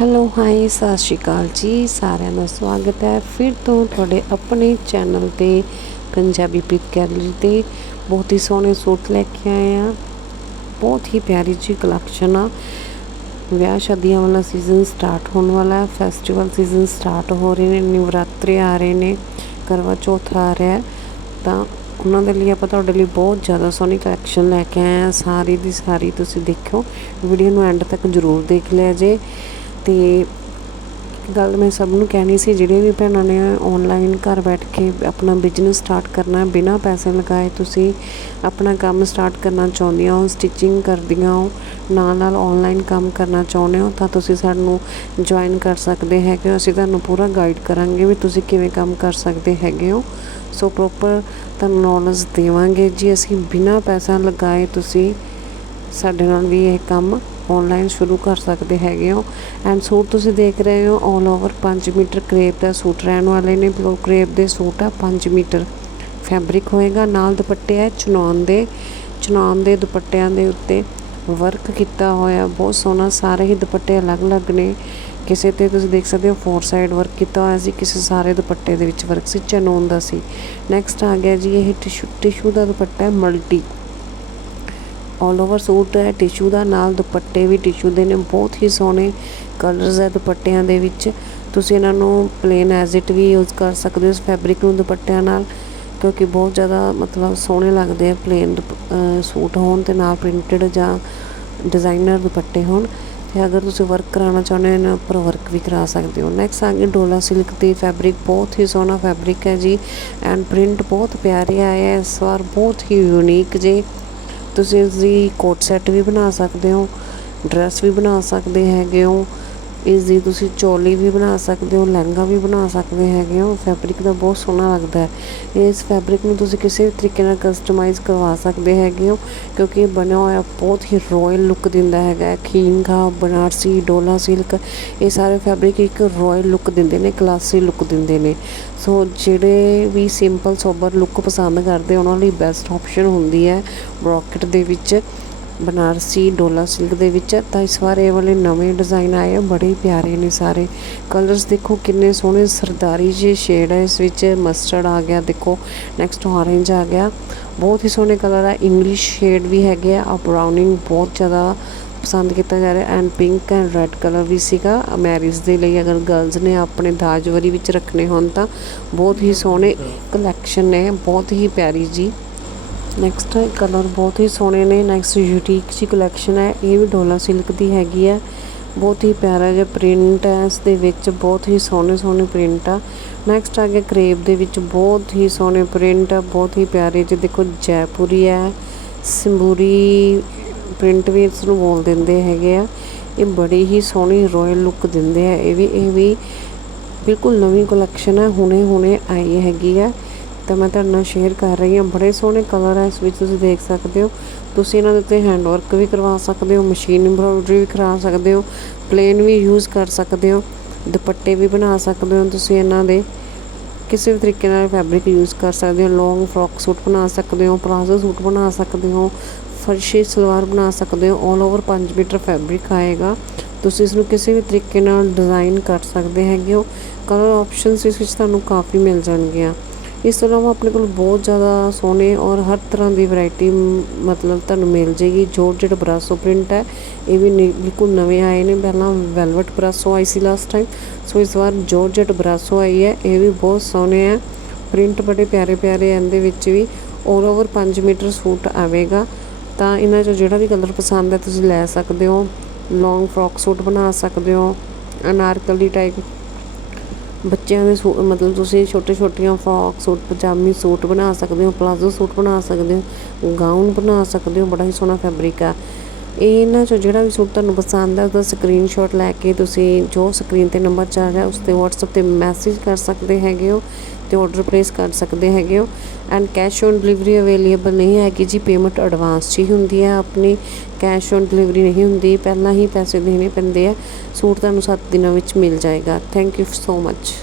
Hello hi ਸਤਿ ਸ਼੍ਰੀ ਅਕਾਲ ਜੀ। ਸਾਰਿਆਂ ਦਾ ਸਵਾਗਤ ਹੈ। ਫਿਰ ਤੋਂ ਤੁਹਾਡੇ ਆਪਣੇ ਚੈਨਲ ਤੇ, ਪੰਜਾਬੀ ਪ੍ਰੀਤ ਗੈਲਰੀ ਤੇ ਬਹੁਤ ਹੀ ਸੋਹਣੇ ਸੂਟ ਲੈ ਕੇ ਆਏ ਆ ਬਹੁਤ ਹੀ ਪਿਆਰੀ ਜੀ ਕਲੈਕਸ਼ਨ ਆ। ਵਿਆਹ ਸ਼ਾਦੀਆਂ ਵਾਲਾ ਸੀਜ਼ਨ ਸਟਾਰਟ ਹੋਣ ਵਾਲਾ ਹੈ। ਫੈਸਟੀਵਲ ਸੀਜ਼ਨ ਸਟਾਰਟ ਹੋ ਰਹੇ ਨੇ। ਨਵਰਾਤਰੇ ਆ ਰਹੇ ਨੇ। ਕਰਵਾ ਚੌਥ ਆ ਰਿਹਾ ਤਾਂ ਉਹਨਾਂ ਦੇ ਲਈ ਆਪਾਂ ਤੁਹਾਡੇ ਲਈ ਬਹੁਤ ਜ਼ਿਆਦਾ ਸੋਹਣੀ ਕਲੈਕਸ਼ਨ ਲੈ ਕੇ ਆਏ ਆ ਸਾਰੀ ਦੀ ਸਾਰੀ ਤੁਸੀਂ ਦੇਖਿਓ। ਵੀਡੀਓ ਨੂੰ ਐਂਡ ਤੱਕ ਜ਼ਰੂਰ ਦੇਖ ਲਿਆ ਜੇ। ਅਤੇ ਗੱਲ ਮੈਂ ਸਭ ਨੂੰ ਕਹਿਣੀ ਸੀ, ਜਿਹੜੀਆਂ ਵੀ ਭੈਣਾਂ ਨੇ ਔਨਲਾਈਨ ਘਰ ਬੈਠ ਕੇ ਆਪਣਾ ਬਿਜ਼ਨਸ ਸਟਾਰਟ ਕਰਨਾ, ਬਿਨਾਂ ਪੈਸੇ ਲਗਾਏ ਤੁਸੀਂ ਆਪਣਾ ਕੰਮ ਸਟਾਰਟ ਕਰਨਾ ਚਾਹੁੰਦੀਆਂ ਹੋ ਸਟਿਚਿੰਗ ਕਰਦੀਆਂ ਹੋ, ਨਾਲ ਨਾਲ ਔਨਲਾਈਨ ਕੰਮ ਕਰਨਾ ਚਾਹੁੰਦੇ ਹੋ, ਤਾਂ ਤੁਸੀਂ ਸਾਨੂੰ ਜੁਆਇਨ ਕਰ ਸਕਦੇ ਹੈਗੇ ਅਸੀਂ ਤੁਹਾਨੂੰ ਪੂਰਾ ਗਾਈਡ ਕਰਾਂਗੇ ਵੀ ਤੁਸੀਂ ਕਿਵੇਂ ਕੰਮ ਕਰ ਸਕਦੇ ਹੈਗੇ ਹੋ। ਸੋ ਪ੍ਰੋਪਰ ਤੁਹਾਨੂੰ ਨੌਲੇਜ ਦੇਵਾਂਗੇ ਜੀ, ਅਸੀਂ ਬਿਨਾਂ ਪੈਸਾ ਲਗਾਏ ਤੁਸੀਂ ਸਾਡੇ ਨਾਲ ਵੀ ਇਹ ਕੰਮ ਆਨਲਾਈਨ ਸ਼ੁਰੂ ਕਰ ਸਕਦੇ ਹੈਗੇ ਹੋ। ਐਂਡ ਸੂਟ ਤੁਸੀਂ ਦੇਖ ਰਹੇ ਹੋ ਆਲ ਓਵਰ 5 ਮੀਟਰ ਕਰੇਪ ਦਾ ਸੂਟ ਰਹਿਣ ਵਾਲੇ ਨੇ। ਬਲੋ ਕਰੇਪ ਦੇ ਸੂਟ ਆ 5 ਮੀਟਰ ਫੈਬਰਿਕ ਹੋਏਗਾ। ਨਾਲ ਦੁਪੱਟੇ ਹੈ ਚਨੌਨ ਦੇ ਚਨੌਨ ਦੇ ਦੁਪੱਟਿਆਂ ਦੇ ਉੱਤੇ ਵਰਕ ਕੀਤਾ ਹੋਇਆ। ਬਹੁਤ ਸੋਹਣਾ, ਸਾਰੇ ਹੀ ਦੁਪੱਟੇ ਅਲੱਗ-ਅਲੱਗ ਨੇ। ਕਿਸੇ ਤੇ ਤੁਸੀਂ ਦੇਖ ਸਕਦੇ ਹੋ ਫੋਰ ਸਾਈਡ ਵਰਕ ਕੀਤਾ ਹੋਇਆ ਸੀ। ਕਿਸੇ ਸਾਰੇ ਦੁਪੱਟੇ ਦੇ ਵਿੱਚ ਵਰਕ ਸੀ ਚਨੌਨ ਦਾ ਸੀ। ਨੈਕਸਟ ਆ ਗਿਆ ਜੀ, ਇਹ ਟਿਸ਼ੂ ਟਿਸ਼ੂ ਦਾ ਦੁਪੱਟਾ ਹੈ ਮਲਟੀ ਆਲ ਓਵਰ ਸੂਟ ਹੈ ਟਿਸ਼ੂ ਦਾ ਨਾਲ ਦੁਪੱਟੇ ਵੀ ਟਿਸ਼ੂ ਦੇ ਨੇ, ਬਹੁਤ ਹੀ ਸੋਹਣੇ ਕਲਰਸ ਹੈ ਦੁਪੱਟਿਆਂ ਦੇ ਵਿੱਚ। ਤੁਸੀਂ ਇਹਨਾਂ ਨੂੰ ਪਲੇਨ ਐਜ਼ ਇਟ ਵੀ ਯੂਜ਼ ਕਰ ਸਕਦੇ ਹੋ ਇਸ ਫੈਬਰਿਕ ਨੂੰ ਦੁਪੱਟਿਆਂ ਨਾਲ, ਕਿਉਂਕਿ ਬਹੁਤ ਜ਼ਿਆਦਾ ਮਤਲਬ ਸੋਹਣੇ ਲੱਗਦੇ ਆ ਪਲੇਨ ਸੂਟ ਹੋਣ ਤੇ ਨਾਲ ਪ੍ਰਿੰਟਡ ਜਾਂ ਡਿਜ਼ਾਈਨਰ ਦੁਪੱਟੇ ਹੋਣ। ਤੇ ਅਗਰ ਤੁਸੀਂ ਵਰਕ ਕਰਾਉਣਾ ਚਾਹੁੰਦੇ ਹੋ, ਇਹਨਾਂ ਉੱਪਰ ਵਰਕ ਵੀ ਕਰਾ ਸਕਦੇ ਹੋ। ਨੈਕਸਟ ਆ ਗਿਆ ਡੋਲਾ ਸਿਲਕ ਦੀ ਫੈਬਰਿਕ ਬਹੁਤ ਹੀ ਸੋਹਣਾ ਫੈਬਰਿਕ ਹੈ ਜੀ। ਐਂਡ ਪ੍ਰਿੰਟ ਬਹੁਤ ਪਿਆਰੇ ਆਏ ਹੈ ਇਸ ਵਾਰ ਬਹੁਤ ਹੀ ਯੂਨੀਕ ਜੇ। ਤੁਸੀਂ ਇਸ ਕੋਟ ਸੈੱਟ ਵੀ ਬਣਾ ਸਕਦੇ ਹੋ ਡਰੈਸ ਵੀ ਬਣਾ ਸਕਦੇ ਹੈਗੇ ਹੋ। ਇਸ ਦੀ ਤੁਸੀਂ ਚੋਲੀ ਵੀ ਬਣਾ ਸਕਦੇ ਹੋ, ਲਹਿੰਗਾ ਵੀ ਬਣਾ ਸਕਦੇ ਹੈਗੇ ਹੋ ਫੈਬਰਿਕ ਦਾ ਬਹੁਤ ਸੋਹਣਾ ਲੱਗਦਾ ਹੈ। ਇਸ ਫੈਬਰਿਕ ਨੂੰ ਤੁਸੀਂ ਕਿਸੇ ਵੀ ਤਰੀਕੇ ਨਾਲ ਕਸਟਮਾਈਜ਼ ਕਰਵਾ ਸਕਦੇ ਹੈਗੇ ਹੋ, ਕਿਉਂਕਿ ਇਹ ਬਣਿਆ ਹੋਇਆ ਬਹੁਤ ਹੀ ਰੋਇਲ ਲੁੱਕ ਦਿੰਦਾ ਹੈਗਾ ਖੀਨਗਾ ਬਨਾਰਸੀ, ਡੋਲਾ ਸਿਲਕ ਇਹ ਸਾਰੇ ਫੈਬਰਿਕ ਇੱਕ ਰੋਇਲ ਲੁੱਕ ਦਿੰਦੇ ਨੇ ਕਲਾਸੀ ਲੁੱਕ ਦਿੰਦੇ ਨੇ। ਸੋ ਜਿਹੜੇ ਵੀ ਸਿੰਪਲ ਸੋਬਰ ਲੁੱਕ ਪਸੰਦ ਕਰਦੇ, ਉਹਨਾਂ ਲਈ ਬੈਸਟ ਆਪਸ਼ਨ ਹੁੰਦੀ ਹੈ ਬ੍ਰੋਕਟ ਦੇ ਵਿੱਚ। ਬਨਾਰਸੀ ਡੋਲਾ ਸਿਲਕ ਦੇ ਵਿੱਚ। ਤਾਂ ਇਸ ਵਾਰ ਇਹ ਵਾਲੇ ਨਵੇਂ ਡਿਜ਼ਾਈਨ ਆਏ ਆ, ਬੜੇ ਪਿਆਰੇ ਨੇ ਸਾਰੇ। ਕਲਰਸ ਦੇਖੋ ਕਿੰਨੇ ਸੋਹਣੇ, ਸਰਦਾਰੀ ਜਿਹੇ ਸ਼ੇਡ ਹੈ ਇਸ ਵਿੱਚ। ਮਸਟਰਡ ਆ ਗਿਆ, ਦੇਖੋ ਨੈਕਸਟ ਔਰੇਂਜ ਆ ਗਿਆ। ਬਹੁਤ ਹੀ ਸੋਹਣੇ ਕਲਰ ਆ ਇੰਗਲਿਸ਼ ਸ਼ੇਡ ਵੀ ਹੈਗੇ ਆ। ਬਰਾਊਨਿੰਗ ਬਹੁਤ ਜ਼ਿਆਦਾ ਪਸੰਦ ਕੀਤਾ ਜਾ ਰਿਹਾ and pink and red colour ਵੀ ਸੀਗਾ। ਮੈਰਿਜ ਦੇ ਲਈ ਅਗਰ ਗਰਲਸ ਨੇ ਆਪਣੇ ਦਾਜਵਰੀ ਵਿੱਚ ਰੱਖਣੇ ਹੋਣ ਤਾਂ ਬਹੁਤ ਹੀ ਸੋਹਣੇ ਕਲੈਕਸ਼ਨ ਨੇ, ਬਹੁਤ ਹੀ ਪਿਆਰੀ ਜੀ। ਨੈਕਸਟ ਕਲਰ ਬਹੁਤ ਹੀ ਸੋਹਣੇ ਨੇ। ਨੈਕਸਟ ਯੂਟੀਕ ਜੀ ਕਲੈਕਸ਼ਨ ਹੈ। ਇਹ ਵੀ ਡੋਲਾ ਸਿਲਕ ਦੀ ਹੈਗੀ ਹੈ। ਬਹੁਤ ਹੀ ਪਿਆਰਾ ਜਿਹਾ ਪ੍ਰਿੰਟ ਹੈ। ਇਸ ਦੇ ਵਿੱਚ ਬਹੁਤ ਹੀ ਸੋਹਣੇ ਸੋਹਣੇ ਪ੍ਰਿੰਟ ਆ। ਨੈਕਸਟ ਆ ਗਿਆ ਕਰੇਬ ਦੇ ਵਿੱਚ ਬਹੁਤ ਹੀ ਸੋਹਣੇ ਪ੍ਰਿੰਟ ਆ। ਬਹੁਤ ਹੀ ਪਿਆਰੇ ਜਿਹੇ ਦੇਖੋ, ਜੈਪੁਰੀ ਹੈ। ਸਿੰਬੂਰੀ ਪ੍ਰਿੰਟ ਵੀ ਇਸ ਨੂੰ ਬੋਲ ਦਿੰਦੇ ਹੈਗੇ ਆ। ਇਹ ਬੜੀ ਹੀ ਸੋਹਣੀ ਰਾਇਲ ਲੁੱਕ ਦਿੰਦੇ ਆ। ਇਹ ਵੀ ਇਹ ਵੀ ਬਿਲਕੁਲ ਨਵੀਂ ਕਲੈਕਸ਼ਨ ਹੈ। ਹੁਣੇ ਹੁਣੇ ਆਈ ਹੈਗੀ ਆ। ਤਾਂ ਮੈਂ ਤੁਹਾਡੇ ਨਾਲ ਸ਼ੇਅਰ ਕਰ ਰਹੀ ਹਾਂ। ਬੜੇ ਸੋਹਣੇ ਕਲਰ ਹੈ ਇਸ ਵਿੱਚ ਤੁਸੀਂ ਦੇਖ ਸਕਦੇ ਹੋ। ਤੁਸੀਂ ਇਹਨਾਂ ਦੇ ਉੱਤੇ ਹੈਂਡ ਵਰਕ ਵੀ ਕਰਵਾ ਸਕਦੇ ਹੋ ਮਸ਼ੀਨ ਐਮਬ੍ਰੋਇਡਰੀ ਵੀ ਕਰਾ ਸਕਦੇ ਹੋ ਪਲੇਨ ਵੀ ਯੂਜ਼ ਕਰ ਸਕਦੇ ਹੋ, ਦੁਪੱਟੇ ਵੀ ਬਣਾ ਸਕਦੇ ਹੋ ਤੁਸੀਂ ਇਹਨਾਂ ਦੇ। ਕਿਸੇ ਵੀ ਤਰੀਕੇ ਨਾਲ ਫੈਬਰਿਕ ਯੂਜ਼ ਕਰ ਸਕਦੇ ਹੋ ਲੌਂਗ ਫਰੋਕ ਸੂਟ ਬਣਾ ਸਕਦੇ ਹੋ ਪਲਾਜ਼ੋ ਸੂਟ ਬਣਾ ਸਕਦੇ ਹੋ, ਫਰਸ਼ੀ ਸਲਵਾਰ ਬਣਾ ਸਕਦੇ ਹੋ 올 ਓਵਰ 5 ਮੀਟਰ ਫੈਬਰਿਕ ਆਏਗਾ। ਤੁਸੀਂ ਇਸ ਨੂੰ ਕਿਸੇ ਵੀ ਤਰੀਕੇ ਨਾਲ ਡਿਜ਼ਾਈਨ ਕਰ ਸਕਦੇ ਹੈਗੇ ਹੋ। ਕਲਰ ਆਪਸ਼ਨਸ ਇਸ ਵਿੱਚ ਤੁਹਾਨੂੰ ਕਾਫੀ ਮਿਲ ਜਾਣਗੀਆਂ। ਇਸ ਤੋਂ ਇਲਾਵਾ ਆਪਣੇ ਕੋਲ ਬਹੁਤ ਜ਼ਿਆਦਾ ਸੋਹਣੇ ਔਰ ਹਰ ਤਰ੍ਹਾਂ ਦੀ ਵੈਰਾਈਟੀ ਮਤਲਬ ਤੁਹਾਨੂੰ ਮਿਲ ਜੇਗੀ। ਜੋਰਜਟ ਬਰਾਸੋ ਪ੍ਰਿੰਟ ਹੈ, ਇਹ ਵੀ ਬਿਲਕੁਲ ਨਵੇਂ ਆਏ ਨੇ। ਪਹਿਲਾਂ ਵੈਲਵਟ ਬਰਾਸੋ ਆਈ ਸੀ ਲਾਸਟ ਟਾਈਮ ਸੋ ਇਸ ਵਾਰ ਜੋਰਜਟ ਬਰਾਸੋ ਆਈ ਹੈ, ਇਹ ਵੀ ਬਹੁਤ ਸੋਹਣੇ ਹੈ। ਪ੍ਰਿੰਟ ਬੜੇ ਪਿਆਰੇ ਪਿਆਰੇ ਇਹਦੇ ਵਿੱਚ ਵੀ 올 ਓਵਰ 5 ਮੀਟਰ ਸੂਟ ਆਵੇਗਾ। ਤਾਂ ਇਹਨਾਂ ਚੋਂ ਜਿਹੜਾ ਵੀ ਕਲਰ ਪਸੰਦ ਹੈ, ਤੁਸੀਂ ਲੈ ਸਕਦੇ ਹੋ। ਲੌਂਗ ਫਰੋਕ ਸੂਟ ਬਣਾ ਸਕਦੇ ਹੋ। ਅਨਾਰਕਲੀ ਟਾਈਪ ਬੱਚਿਆਂ ਦੇ ਮਤਲਬ ਤੁਸੀਂ ਛੋਟੇ ਛੋਟੀਆਂ ਫਰੋਕ ਸੂਟ, ਪਜਾਮੀ ਸੂਟ ਬਣਾ ਸਕਦੇ ਹੋ, ਪਲਾਜ਼ੋ ਸੂਟ ਬਣਾ ਸਕਦੇ ਹੋ, ਗਾਊਨ ਬਣਾ ਸਕਦੇ ਹੋ, ਬੜਾ ਹੀ ਸੋਹਣਾ ਫੈਬਰਿਕ ਆ। ਇਹ ਇਹਨਾਂ ਚੋਂ ਜਿਹੜਾ ਵੀ ਸੂਟ ਤੁਹਾਨੂੰ ਪਸੰਦ ਹੈ ਉਹਦਾ ਸਕਰੀਨਸ਼ਾਟ ਲੈ ਕੇ ਤੁਸੀਂ ਜੋ ਸਕਰੀਨ ਤੇ ਨੰਬਰ ਚੱਲ ਰਿਹਾ, ਉਸ ਤੇ WhatsApp ਤੇ ਮੈਸੇਜ ਕਰ ਸਕਦੇ ਹੈਗੇ ਹੋ। ਤੇ ਆਰਡਰ ਪਲੇਸ ਕਰ ਸਕਦੇ ਹੈਗੇ ਹੋ। And cash on delivery available ਨਹੀਂ ਹੈਗੀ ਜੀ ਪੇਮੈਂਟ ਐਡਵਾਂਸ 'ਚ ਹੀ ਹੁੰਦੀ ਹੈ। ਆਪਣੀ ਕੈਸ਼ ਔਨ ਡਿਲੀਵਰੀ ਨਹੀਂ ਹੁੰਦੀ, ਪਹਿਲਾਂ ਹੀ ਪੈਸੇ ਦੇਣੇ ਪੈਂਦੇ ਆ। ਸੂਟ ਤੁਹਾਨੂੰ 7 ਦਿਨਾਂ ਵਿੱਚ ਮਿਲ ਜਾਏਗਾ। Thank you so much